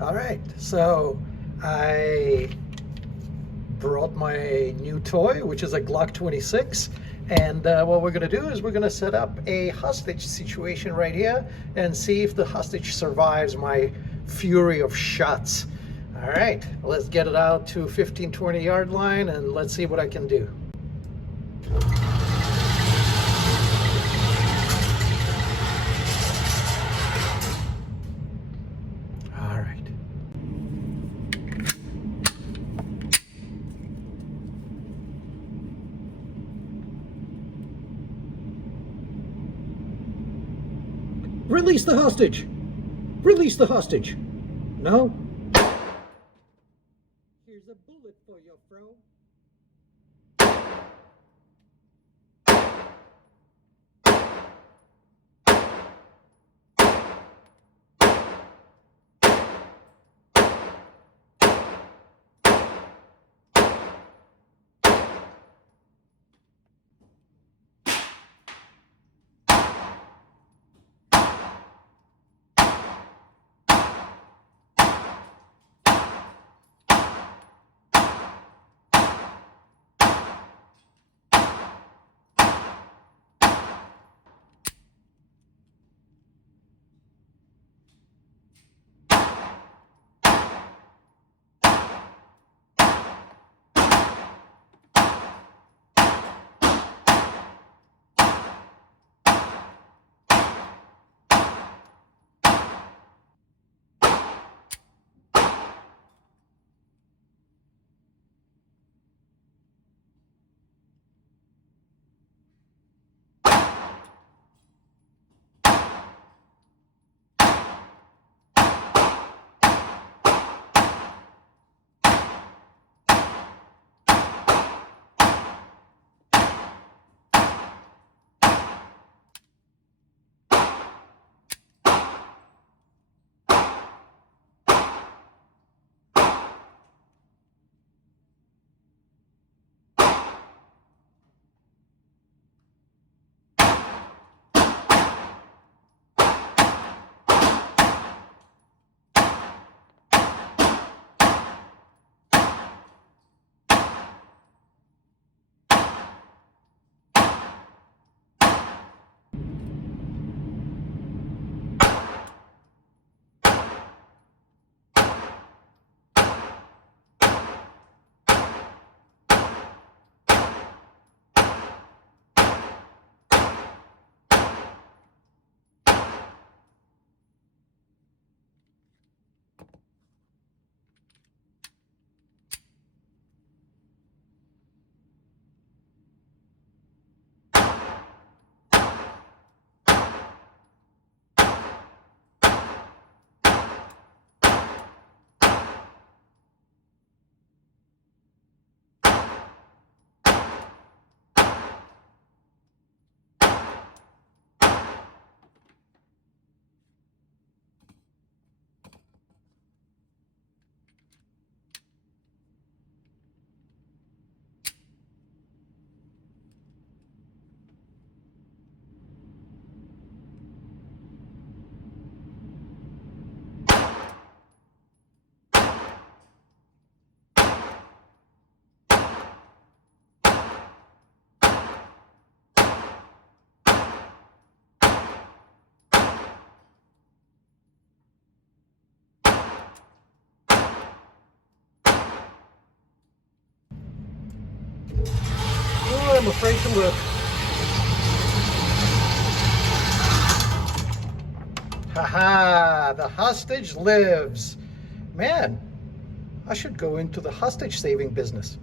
All right, so I brought my new toy, which is a Glock 26. And what we're going to do is we're going to set up a hostage situation right here and see if the hostage survives my fury of shots. All right, let's get it out to 15-20 yard line and let's see what I can do. All right. Release the hostage! Release the hostage! No? Here's a bullet for you, bro. Oh, I'm afraid to look. Haha, the hostage lives. Man, I should go into the hostage saving business.